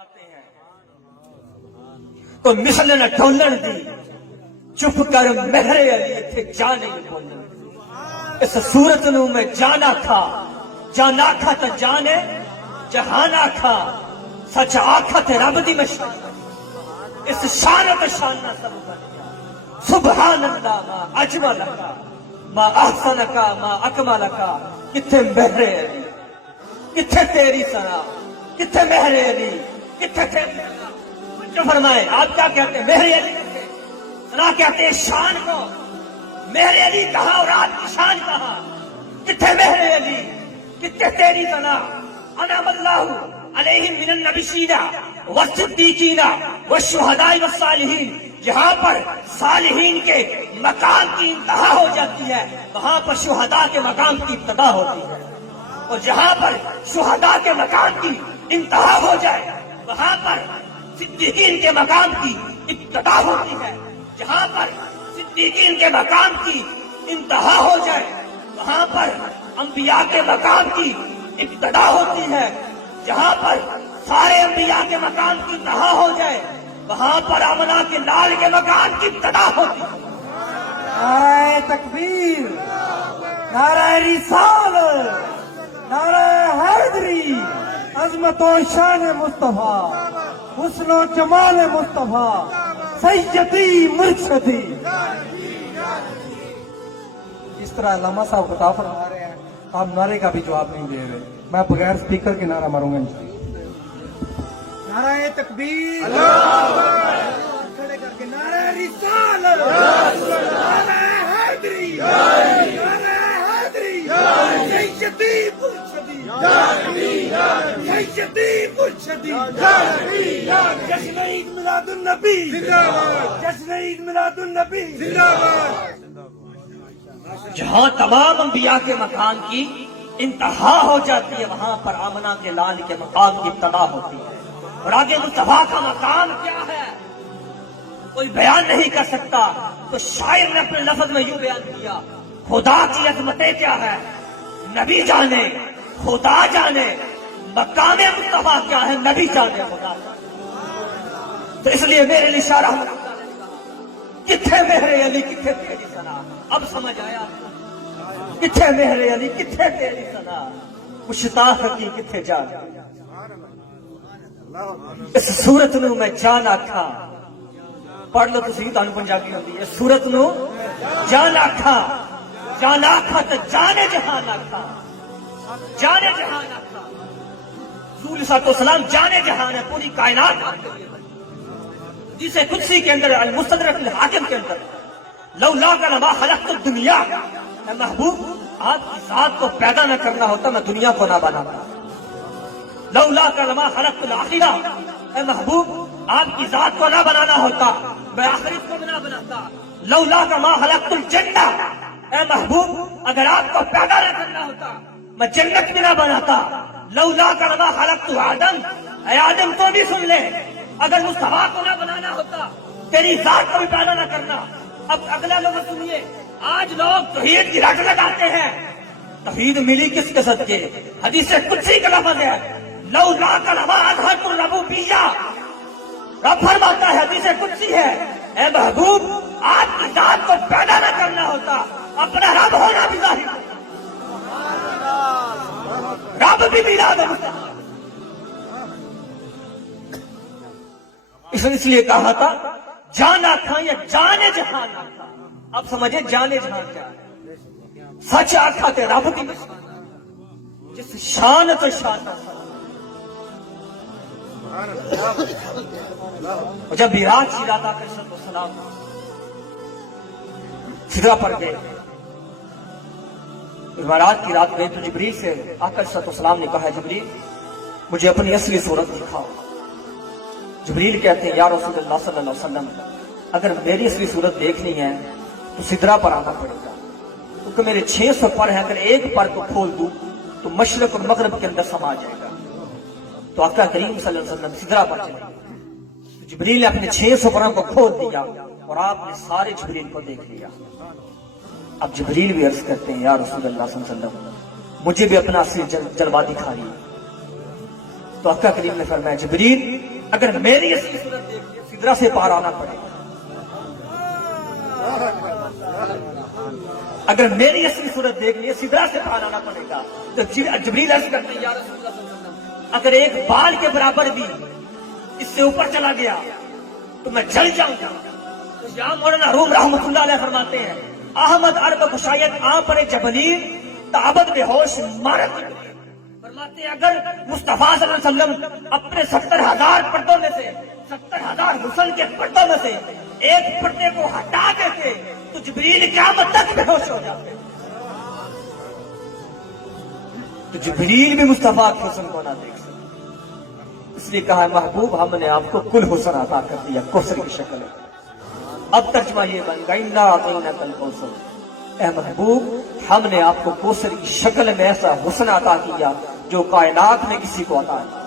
फरमाते हैं तो मिसल न ढोलन दी चुप कर मेहरे अली थे जाने बोलन इस सूरत नू मैं जाना खा तो जाने जहाना खा सच आखा ते रब दी मशान इस शान शाना सब बन गया सुभान अल्लाह मा अजमल का मा अहसन का मा अकमल का किथे मेहरे अली किथे तेरी सना किथे मेहरे अली किथे तेरी सना जो फरमाए आप क्या कहते हैं मेहरे अली किथे सना कहते हैं शान को मेहरे अली कहा और आपकी शान कहा किथे मेहरे अली किथे तेरी सना अनअमल्लाहु अलैहिम मिनन नबिय्यीना वस्सिद्दीकीना वशुहदाए वस्सालिहीन जहां पर सालिहीन के मकाम की इंतहा हो जाती है वहां पर शुहदा के मकाम की इब्तिदा होती है और जहां पर शुहदा के मकाम की इंतहा हो जाए वहां पर सिद्दीकीन के मकाम की इब्तिदा होती है जहां पर सिद्दीकीन के मकाम की इंतहा हो जाए वहां पर अंबिया के मकाम की इब्तिदा होती है जहां पर सारे अंबिया के मकाम की इंतहा हो जाए वहां पर आमना के लाल के मकाम की इब्तिदा होती है नाराए तकबीर नाराए रिसालत नाराए हैदरी अजमत और शान मुस्तफा हुस्न और जमाल मुस्तफा सैयदी मुर्शदी इस तरह अल्लामा साहब बता फरमा रहे हैं आप नारे का भी जवाब नहीं दे रहे मैं बगैर स्पीकर के नारा मारूंगा नाराए तकबीर खड़े करके नाराए रिसालत नाराए हैदरी सैयदी मुर्शदी सैयदी मुर्शदी जश्न ईद मिलादुन नबी जश्न ईद मिलादुन नबी जहां तमाम अंबिया के मकाम की इंतहा हो जाती है वहां पर आमना के लाल के मकाम की इब्तिदा होती है और आगे मुस्तफा का मकाम क्या है कोई बयान नहीं कर सकता तो शायर ने अपने लफ्ज में यूं बयान किया खुदा की अजमतें क्या है नबी जाने खुदा जाने मकाम मुस्तफा क्या है नबी जाने खुदा तो इसलिए मेरे लिए इशारा किथे मेहरे अली किथे तेरी सना अब समझ आया किथे मेहरे अली किथे तेरी सना मुश्ताक की किथे जान इस सूरत नू मैं जान आखा पढ़ लो तुसी तुहानू पंजाबी आंदी है सूरत नू जान आखा तो जाने जहान आखा जाने जहान आखा रसूल सल्लल्लाहु जाने जहान है पूरी कायनात जिसे कुदसी के अंदर अल मुस्तदरक अल हाकिम के अंदर लौला का नमा खलक़तु दुनिया महबूब आपकी जात को पैदा न करना होता मैं दुनिया को ना बनाता लौला का नमा खलक़तुल आखिरा महबूब आपकी जात को ना बनाना होता मैं आखिरत को ना बनाता लौला का मा खलक़तुल जन्ना महबूब अगर आपको पैदा न करना होता मैं जन्नत भी ना बनाता लौला का नमा खलक़तु आदम आदम तो भी सुन ले अगर मुस्तफा को ना बनाना होता तेरी जात को भी पैदा न करना अब अगला लोग सुनिए आज लोग तौहीद की रट लगाते हैं तौहीद मिली किसके सदके हदीस कुदसी का लफ्ज है लौला का नमा अज़हरतुर रबूबिय्या रब फरमाता है हदीस कुदसी है ए महबूब आपकी जात को पैदा न करना होता अपना रब होना भी जाहिर रब भी मिला दो इसलिए कहा था जाना था या जाने जहान था अब समझे जाने जहान क्या है सच आखा थे रब की जिस शान तो शान जब विराज सिराता सलाम सिदरा पर गए बारात की रात गए तो जिब्रील से आकर सलाम ने कहा जिब्रील मुझे अपनी असली सूरत दिखाओ जिब्रील कहते हैं या रसूलुल्लाह सल्लल्लाहु अलैहि वसल्लम अगर मेरी असली सूरत देखनी है तो सिदरा पर आना पड़ेगा क्योंकि मेरे 600 पर हैं अगर एक पर को खोल दूं तो मशरक और मगरब के अंदर समा जाएगा तो आका करीम सल्लल्लाहु अलैहि वसल्लम सिदरा पर चले जिब्रील ने अपने 600 परों को खोल दिया और आपने सारे जिब्रील को देख लिया अब जिब्रील भी अर्ज करते हैं या रसूलुल्लाह सल्लल्लाहु अलैहि वसल्लम मुझे भी अपना असली जलवा दिखाइए تو آقا کریم نے فرمایا جبریل اگر میری اصلی صورت دیکھیے سدرہ سے پار آنا پڑے گا، اگر میری اصلی صورت دیکھ لیے سدرہ سے پار آنا پڑے گا۔ تو جبریل عرض کرتے ہیں یا رسول اللہ صلی اللہ علیہ وسلم اگر ایک بال کے برابر بھی اس سے اوپر چلا گیا تو میں جل جاؤں گا۔ تو یہاں مولانا روم رحمۃ اللہ علیہ فرماتے ہیں احمد عرب بشایت آن پر جبلیل تعبد بے ہوش مارت، فرماتے ہیں اگر مصطفیٰ صلی اللہ علیہ وسلم اپنے 70,000 پردوں میں سے 70,000 حسن کے پردوں میں سے ایک پردے کو ہٹا دیتے تو جبریل قیامت تک بے ہوش ہو جاتے۔ تو جبریل بھی مصطفیٰ کے حسن کو نہ دیکھ سکتے، اس لیے کہا محبوب ہم نے آپ کو کل حسن عطا کر دیا کوثر کی شکل میں۔ اب ترجمہ یہ بن گا انا اعطیناک الکوثر، اے محبوب ہم نے آپ کو کوثر کی شکل میں ایسا حسن عطا کیا جو کائنات میں کسی کو عطا نہیں۔